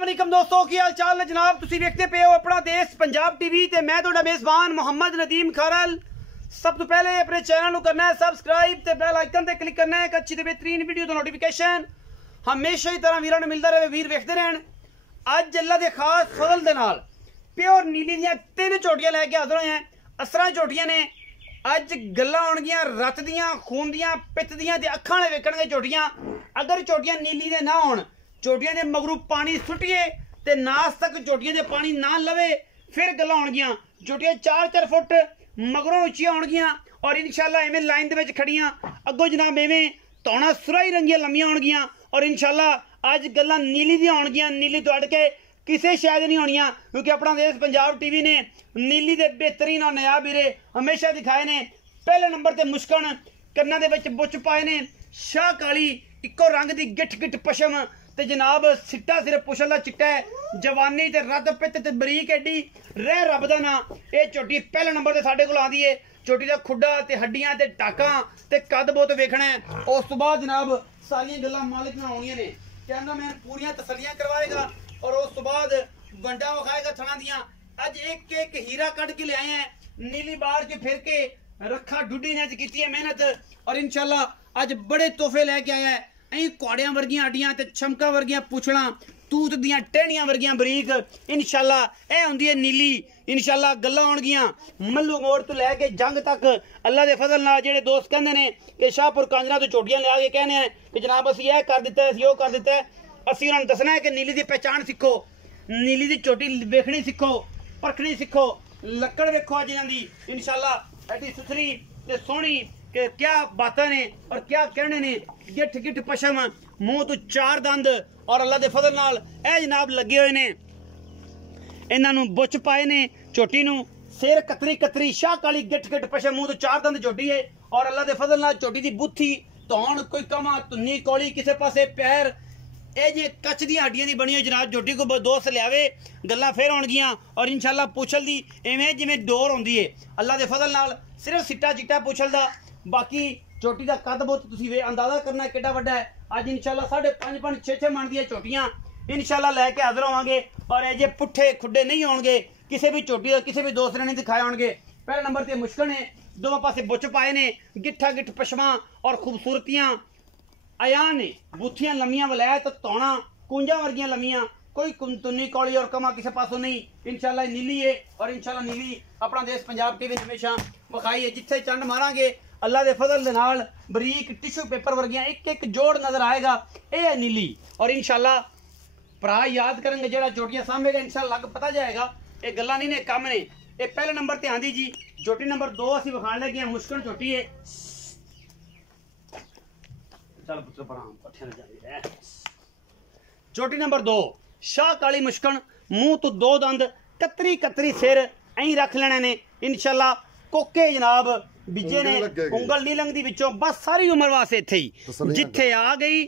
अस्सलाम वालेकुम दोस्तों, की हाल चाल है जनाब। तुसी देखते पे हो अपना देश पंजाब टीवी ते मैं तुहाडा मेज़बान मोहम्मद नदीम खारल। सब तो पहले अपने चैनल को करना है सबसक्राइब ते बेल आइकन ते क्लिक करना है एक अच्छी ते बेहतरीन वीडियो तो नोटिफिकेशन हमेशा ही तरह वीरां नूं मिलदा रहे, वीर वेखदे रहन। अज अल्लाह दे खास फजल दे नाल प्योर नीली दियां 3 झोटियां लैके हाज़र होए हैं। असरां झोटियां ने अज गल्लां होणगियां रत दियां, खून दियां, पित्त दियां ते अखां ने वेखणगे झोटियां। अगर झोटियां नीली दे ना होण, झोटियां दे मगरू पानी सुटिए ते नास तक झोटियां दे पानी ना लवे, फिर गल्लां होणगियां। झोटियां 4-4 फुट मगरों उच्चियां होणगियां और इंशाअल्लाह इवें लाइन दे विच खड़ियां। अगों जनाब इवें धौणा सुराही रंगियां लम्मियां होणगियां और इंशाअल्लाह अज गल्लां नीली दियां होणगियां। नीली तो अड़ के किसी शायद नहीं होनियां, क्योंकि अपना देश पंजाब टीवी ने नीली दे बेहतरीन और नयाब हीरे हमेशा दिखाए ने। पहले नंबर ते मुश्कन, कन्ना दे विच बुच पाए ने, शाह काली इक्को रंग दी गिठ गिठ पशम ते जनाब सिट्टा सिर्फ पुछल दा चिट्टा है। जवानी ते रद पित ते बरीक एडी रह रब दा ना। ये झोटी पहले नंबर ते साडे कोल आंदी है। झोटी दा खुड्डा ते हड्डियां ते टाकां ते कद बहुत वेखना है। उस तो बाद जनाब सारियां गल्लां मालिक नाल आउणियां ने। कैमरामैन पूरियां तसल्लियां करवाएगा और उस तो बाद वंडा विखाएगा थणा दियां। अज एक एक हीरा कट के ले आए हैं। नीली बार च फिर के रखा डुड्डी ने कीती है मेहनत और इंशाअल्लाह अज बड़े तोहफे लैके आया है। घोड़ियां वर्गियां हड्डियां ते चमका वर्गियां पुछलां, तूत दियां टहनियां वर्गियां बरीक इंशाअल्लाह ए हुंदी है नीली। इंशाअल्लाह गल्लां होणगियां मल्लू मोड़ तो लैके जंग तक। अल्लाह दे फजल नाल जेहड़े दोस्त कहंदे ने कि शाहपुर कांजरा तो झोटियां लिया के कहने हैं कि जनाब असीं ए कर दित्ता है, असीं ओह कर दित्ता है। असीं उन्हां नूं दसना है कि नीली दी पहचान सीखो, नीली दी झोटी वेखनी सीखो, परखनी सीखो, लक्कड़ वेखो अज इन्हां दी इंशाअल्लाह एडी सुथरी ते सोहनी कि क्या बातें ने और क्या कहने ने। गिठ गिठ पशम, मुंह तो 4 दंद और अल्लाह दे फजल नाल ए जनाब लगे हुए ने। इन्हां नूं बुच पाए ने झोटी नूं, सिर कतरी कतरी शाह काली गिठ गिठ पशम, मुंह तो 4 दंद झोटी है और अल्लाह दे फजल नाल झोटी दी बुत्थी धौण कोई कमा धुन्नी कौली किसे पासे पैर ए जे कच दी हड्डियां दी बनी हुई जनाब। झोटी को दोस्त लियावे गल्लां फिर होणगियां और इंशाअल्लाह पुछल दी इवें जिवें डोर होंदी है। अल्लाह दे फजल नाल सिर्फ सिट्टा चिट्टा पुछल दा। बाकी झोटी का कद बहुत तुसीं अंदाजा करना किड्डा वड्डा है। अज इंशाअल्लाह 5.5 6 मन दी झोटियां इंशाअल्लाह लैके हाज़र होवांगे और ये जे पुट्ठे खुड्डे नहीं होणगे किसी भी झोटी का किसी भी दोस्त ने नहीं दिखाए होणगे। पहले नंबर ते मुश्किल ने, दोवां पासे बुच पाए ने, गिट्ठा गिठ पशमां और खूबसूरतियां अयान ने। बूथियां लम्मियां वलैत धौणा कुंजा वर्गियां लम्मियां, कोई तुन्नी कौली और कमा किसी पासों नहीं। इंशाअल्लाह नीली है और इंशाअल्लाह नीली अपना देश पंजाब टीवी हमेशा विखाई है। जिथे चंड मारांगे अल्लाह दे फजल दे नाल बरीक टिशू पेपर वर्गियां एक एक जोड़ नजर आएगा। यह है नीली और इंशाअल्लाह भरा याद करेंगे जेड़ा झोटियां सामभेगा इंशाअल्लाह लग पता जाएगा। ये गल्लां नहीं ने, कम ने। ये पहले नंबर ते आंदी जी झोटी नंबर 2 असीं विखाण लगे मुश्किल झोटी है। चल पुत्र पराम पठियां जांदी है। झोटी नंबर 2 शाह काली मुश्कन, मुंह तो 2 दंद, कतरी कतरी सिर ऐं रख लेने ने इंशाअल्लाह। कोके जनाब बिजे ने, उंगल नहीं लंघदी विचों, बस सारी उम्र वास्ते इत्थे ही जिथे आ गई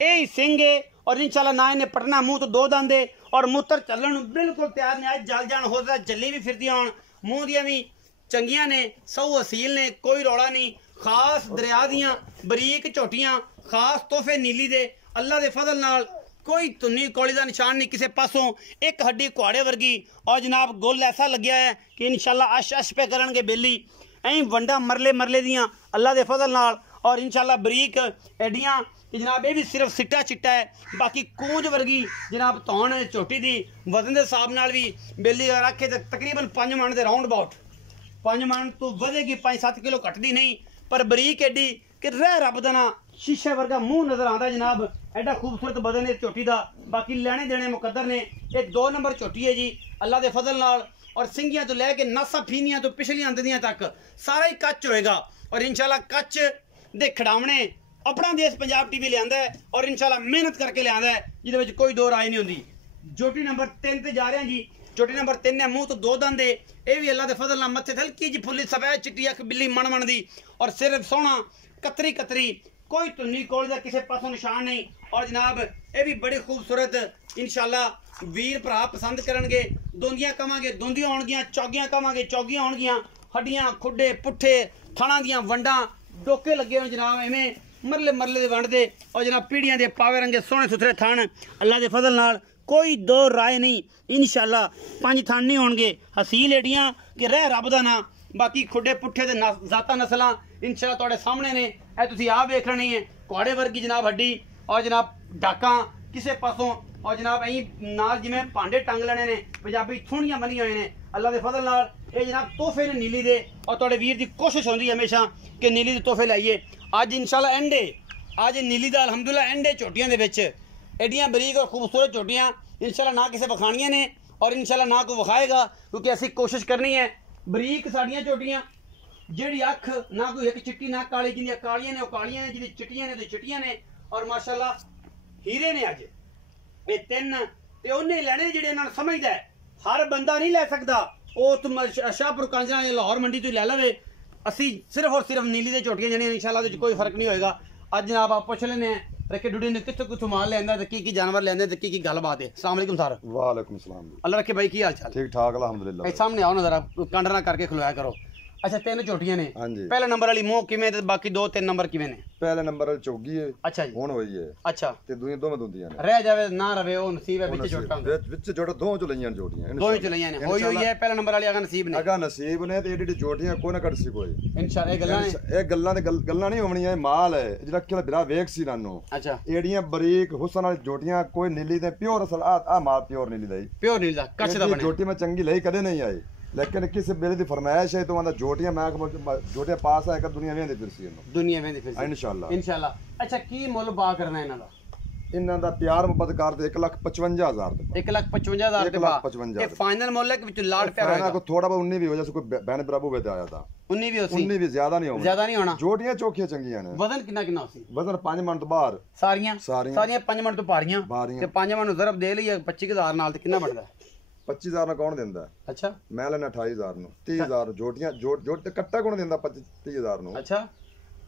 यही सिंह है और इंशाअल्लाह ना इन्हें पटना। मुंह तो 2 दंद है और मूत्र चलन बिल्कुल तैयार ने। अज जल जान हो सकता जल्ली भी फिरदियां होण, मुंह दियां भी चंगियां ने, सौ असील ने, कोई रौला नहीं। खास दरिया दियां बरीक झोटियां, खास तोहफे नीली दे। अल्लाह दे फजल नाल कोई धुन्नी कौली का निशान नहीं किसी पासों। एक हड्डी कुआड़े वर्गी और जनाब गोल ऐसा लग्या है कि इंशाअल्लाह अश अश पे करनगे बेली। ऐं वंडा मरले मरले दियां अल्लाह दे फजल नाल और इंशाअल्लाह बरीक एडियां जनाब। ये भी सिर्फ सिट्टा चिट्टा है, बाकी कूंज वर्गी जनाब धौण झोटी दी। वजन के हिसाब नाल भी बेली रखे तो तकरीबन 5 मन के राउंड अबाउट 5 मन तो वधेगी, 5-7 किलो घटदी नहीं, पर बरीक एडी कि रह रब दा ना। शीशे वर्गा मुंह नजर आता जनाब, एडा खूबसूरत बदन है झोटी का। बाकी लेने देने मुकद्दर ने। एक 2 नंबर झोटी है जी अल्लाह दे फजल नाल और सिंगियां तो लैके नासा फीनियां तो पिछलियां अंदरियां तक सारा ही कच होएगा और इंशाअल्लाह कच दे खिडावने अपना देश पंजाब टीवी लियांदा है और इंशाअल्लाह मेहनत करके लियांदा है, जिहदे विच कोई दो राय नहीं होंदी। झोटी नंबर 3 ते जा रहे हैं जी। झोटी नंबर 3 है, मुंह तो 2 दंद है। यह भी अल्लाह दे फजल नाल मत्थे हल्की जी फुल्ली सफेद चिट्टी अख बिल्ली मन मन दी और सिर सोहना कतरी कतरी, कोई धुन्नी कौली का किसी पासों निशान नहीं। और जनाब ये भी बड़ी खूबसूरत इंशाअल्लाह वीर भरा पसंद करनगे। दोंदियां कवांगे दोंदियां होणगियां, चौगियां कवांगे चौगियां होणगियां। हड्डियां खुड्डे पुट्ठे थाणा दियां वंडा डोके लगे हो जनाब इवें मरले मरले दे वंडदे और जनाब पीढ़ियां दे पावे रंगे सोहने सुथरे थान अल्लाह दे फजल नाल। कोई दो राय नहीं। इंशाल्लाह 5 थन नहीं होणगे, हसील एडियां कि रह रब दा ना। बाकी खुडे पुट्ठे ते जाता नस्लां इंशाल्लाह तुहाडे सामने ने, ए तुसीं आप वेख लेनी है। कुआड़े वर्गी जनाब हड्डी और जनाब डाकां किसे पासों, और जनाब अं नाल जिवें भांडे टंग लेने ने, पंजाबी थूणियां बनी हुए ने अल्लाह के फजल नाल। ये जनाब तोहफे ने नीली दे, और तुहाडे वीर दी कोशिश होंदी है हमेशा कि नीली दे तोहफे लाइए। अज इंशाल्लाह एंडे, अज नीली दा अल्हम्दुलिल्लाह एंडे झोटियां दे विच एडियां बरीक और खूबसूरत झोटियां इंशाल्लाह ना किसे विखाणियां ने और इंशाल्लाह ना कोई विखाएगा, क्योंकि असीं कोशिश करनी है बरीक साड़ियां झोटियां जेहड़ी अख ना कोई एक चिट्टी ना काली, जिंदियां कालियां ने वो कालियां ने, जिंदी चिट्टियां ने ते चिट्टियां ने। और माशाल्लाह हीरे ने अज ये 3 ते उन्हें लैने जेहड़े इन्हां नूं समझदा है। हर बंदा नहीं लै सकदा, ਉਹ तुम शाहपुर कांजरा या लाहौर मंडी तो लै लवे। असी सिर्फ और सिर्फ नीली दे झोटियां जने इंशाल्लाह ਉਹਦੇ कोई फर्क नहीं होएगा। ਅੱਜ जनाब आप पुछ लेने रखे डुडी ने कित्थों कित्थों माल लेंदा ते की जानवर लेंदे ते की गलबात है। अस्सलाम वालेकुम सर। वालेकुम सलाम। अल्लाह रखे भाई, की हाल चाल? ठीक ठाक अल्हम्दुलिल्लाह। सामने आओ ना जरा, कंड ना करके खलोया करो। अच्छा 3 झोटियां ने, हाँ जी। पहले नंबर वाली मोह किवें ते बाकी 2-3 नंबर किवें ने? पहले नंबर चौगी है, अच्छा जी, हुण होई है। अच्छा ते दूई दोवें दुंदियां ने। रह जावे ना रवे ओ नसीब है, विच झोटा हुंदा विच जोड़ा दो चो लईयां जोड़ियां दो ही चलियां ने। होई है पहला नंबर वाली अगा नसीब ने, अगा नसीब ने ते एडी जोड़ियां कोई ना कट सी कोई इंशाल्लाह। ये गल्लां ने, ए गल्लां ते गल्लां नहीं होवणियां, माल है जेड़ा केला बिरा वेख सी नानो। अच्छा एडियां बरीक हुसन वाली जोड़ियां कोई नीली दे प्योर असल आ माल प्योर नीली दा ही। प्योर नीला कच्छ दा बने जोटी मैं चंगी लई कदे नहीं आई, लेकिन किसी मेरे दी फरमाइश है तो आंदा जोटियां मैं जोटियां पास है कि दुनिया वेंदी फिरसी इनो दुनिया वेंदी फिरसी इंशाल्लाह इंशाल्लाह। अच्छा की मुੱਲ बा करना इन्हां दा? इन्हां दा प्यार मुहब्बत करते 1,55,000 दे 1,55,000 ਦੇ ਬਾਅਦ 1,55,000 ਇਹ ਫਾਈਨਲ ਮੁੱਲ ਹੈ ਕਿ ਵਿੱਚ ਲਾੜ ਪਿਆਰ फाइनल ਹੋਏਗਾ? को थोड़ा बहुत 19 भी हो जाए कोई बहन बराबू वे आया था 19 ਵੀ ਹੋਸੀ, 19 भी ज्यादा नहीं होगा, ਜ਼ਿਆਦਾ ਨਹੀਂ ਹੋਣਾ। जोटियां चौखियां चंगियां ने। ਵਜ਼ਨ ਕਿੰਨਾ ਕਿੰਨਾ ਹੋਸੀ? वजन 5 मन तो बाहर ਸਾਰੀਆਂ सारियां 5 ਮਿੰਟ ਤੋਂ ਭਾਰੀਆਂ भारियां। ਤੇ 5 ਮਿੰਟ ਨੂੰ ਜ਼ਰਬ ਦੇ ਲਈਏ 25,000 ਨਾਲ ਤੇ ਕਿੰਨਾ ਬਣਦਾ? 25,000 ना कौन देंदा? अच्छा मैं लेना 28,000 नु 30,000 जोटियां जोट ते कट्टा कौन देंदा 30,000 नु? अच्छा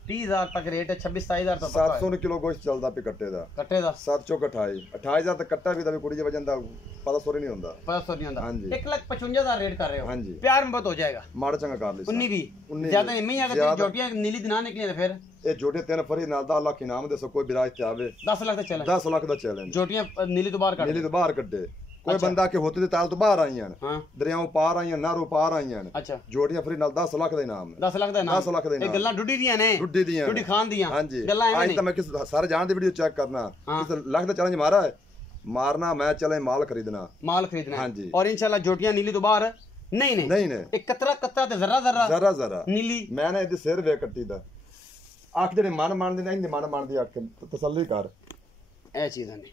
30,000 तक रेट है, 26-27,000 तक पक्का 700 किलो गोश्त चलदा पे कट्टे दा, कट्टे दा 7 चौक 28,000 तक कट्टा भी दा भी कुड़ी दे वजन दा पता सोरे नहीं होंदा। 500 नहीं हाँ जी। होता। 1,55,000 रेट कर रहे हो? हाँ जी। प्यार मोहब्बत हो जाएगा, माड़ा चंगा कर ली 19 भी 19 ज्यादा नहीं। मैं अगर ज्यादा। जोटियां नीली दिना निकली तो फिर ए जोटे 3 फरी नाल 10 लाख इनाम दे सो कोई बिराज ते आवे 10 लाख तक चले 10 लाख दा चैलेंज। जोटियां नीली तो बाहर कर नीली तो बाहर कड्डे कोई बंदा के होते दे ताल तो बाहर आईयां हाँ दरियाओं पार आईयां नारों पार आईयां अच्छा जोटियां फरी नाल 10 लाख दा इनाम 10 लाख ਦਾ ਇਨਾਮ 10 लाख दा ਇਹ इनाम ਗੱਲਾਂ ਡੁੱਡੀ ਦੀਆਂ ਨੇ, डुड्डी दियां ਡੁੱਡੀ ਖਾਨ ਦੀਆਂ हां जी। ਗੱਲਾਂ ਐਵੇਂ आज ਨੇ। तो मैं किस सारे जान दी वीडियो चेक करना हाँ। किस लाख दा चैलेंज मारा है, मारना मैं चले माल खरीदना माल खरीदना है। हाँ जी। और इंशाल्लाह जोटियां नीली तो बाहर नहीं ने नहीं ने एक कतरा कतरा ते जरा जरा जरा जरा नीली मैंने इहदे सिर वे कट्टी दा आख जेड़े मन मान दे नहीं मन मान दी आख तसल्ली कर ਇਹ ਚੀਜ਼ਾਂ ਨੇ।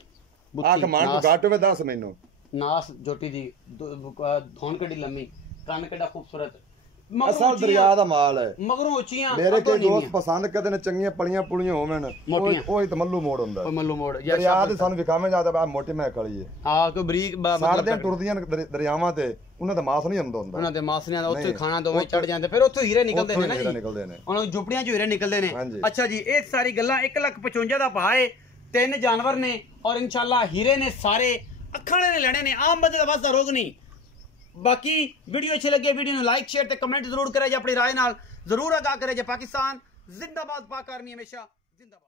आख मान को घाट होवे 10 मैनू नास जोटी दी धौन कड़ी लम्मी, कान कड़ा खूबसूरत, असल दरिया दा माल है। मगरों उचियां मेरे के दोस्त पसंद करदे ने चंगियां पलियां पुलियां होवन मोटियां। ओही तमल्लू मोड़ हुंदा और मल्लू मोड़ या दरिया दे सानू विखावे जादा आ मोटी मैं खड़ी है हां कोई बरीक साडे टुरदियां दरियावां ते उन्हां दा मास नहीं ਹੁੰਦਾ ਉਹਨਾਂ ਦੇ ਮਾਸਨਿਆਂ ਦਾ ਉੱਥੇ ਨਹੀਂ, ਖਾਣਾ ਦੋਵੇਂ ਚੜ ਜਾਂਦੇ, ਫਿਰ ਉੱਥੋਂ ਹੀਰੇ ਨਿਕਲਦੇ ਨੇ ਨਾ ਹੀਰੇ ਜੀ, ਨਿਕਲਦੇ ਨੇ ਉਹਨਾਂ ਦੀ ਝੁਪੜੀਆਂ ਚੋਂ ਹੀਰੇ ਨਿਕਲਦੇ ਨੇ। ਹਾਂਜੀ। ਅੱਛਾ ਜੀ, ਇਹ ਸਾਰੀ ਗੱਲਾਂ 1,55,000 ਦਾ ਭਾਅ ਹੈ, 3 ਜਾਨਵਰ ਨੇ ਔਰ ਇੰਸ਼ਾਅੱਲਾ ਹੀਰੇ ਨੇ ਸਾਰੇ, ਅੱਖਾਂ ਨੇ ਲੈਣੇ ਨੇ, ਆਮ ਬੰਦੇ ਦਾ ਬਸ ਦਾ ਰੋਗ ਨਹੀਂ। ਬਾਕੀ ਵੀਡੀਓ ਅੱਛੀ ਲੱਗੇ ਵੀਡੀਓ ਨੂੰ ਲਾਈਕ ਸ਼ੇਅਰ ਤੇ ਕਮੈਂਟ ਜ਼ਰੂਰ ਕਰਿਆ ਜੇ, ਆਪਣੀ ਰਾਏ ਨਾਲ ਜ਼ਰੂਰ ਆਗਾਹ ਕਰਿਆ ਜੇ। ਪਾਕਿਸਤਾਨ ਜ਼ਿੰਦਾਬਾਦ, ਪਾਕ ਆਰਮੀ ਹਮੇਸ਼ਾ ਜ਼ਿੰਦਾਬਾਦ।